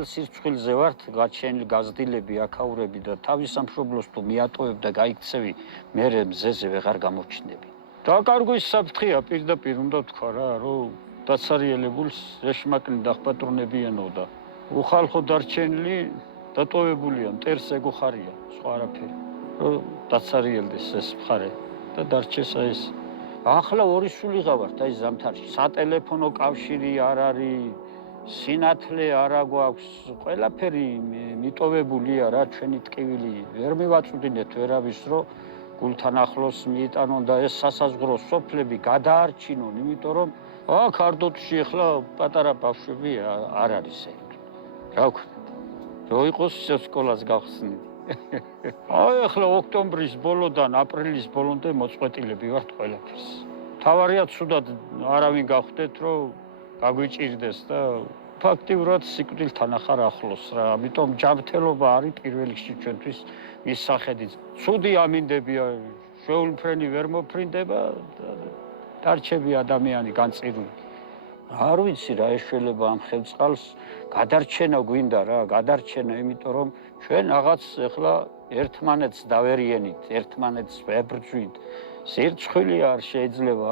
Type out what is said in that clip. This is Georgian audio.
სირცხვილზე ვართ, გაჩენილი გაზრდილები, აქაურები და თავის სამშობლოს თუ მიატოვებ და გაიქცევი, მერე მზეზე ვეღარ გამოჩნდები. დაკარგვის საფრთხეა პირდაპირ უნდა თქვა რა, რომ დაცარიელებულს ეშმაკნი დახპატრუნებიანო და უხალხო დარჩენილი დატოვებულია, მტერს ეგუხარია, სხვა არაფერი. რომ დაცარიელდეს ეს მხარე და დარჩეს ეს. ახლა ორი სული ღავართ აი ზამთარში. სატელეფონო კავშირი არ არის. სინათლე არა გვაქვს, ყველაფერი მიტოვებულია რა, ჩვენი ტკივილი ვერ მივაწვდინეთ ვერავის, რომ გულთან ახლოს მიიტანონ და ეს სასაზღვრო სოფლები გადაარჩინონ, იმიტომ რომ აქ არდოთში ახლა პატარა ბავშვები არ არის ეგ. რა ვქნათ? რო იყოს სკოლას გავხსნით. აი ახლა ოქტომბრის ბოლოდან აპრილის ბოლომდე მოწყვეტილები ვართ ყველაფერს. თავარია ცუდად არავინ გავხდეთ, რომ გაგვიჭირდეს და ფაქტიურად სიკვდილთან ახარ ახლოს რა, ამიტომ ჯანმრთელობა არის პირველ რიგში ჩვენთვის ის სახედით. ცუდი ამინდებია, შეულფრენი ვერ მოფრინდება და დარჩები ადამიანი განწირული. არ ვიცი რა ეშველება ამ ხელწყალს, გადარჩენა გვინდა რა, გადარჩენა, იმიტომ რომ ჩვენ რაღაც ახლა ერთმანეთს დავერიენით, ერთმანეთს ვებრძვით. სირცხვილი არ შეიძლება,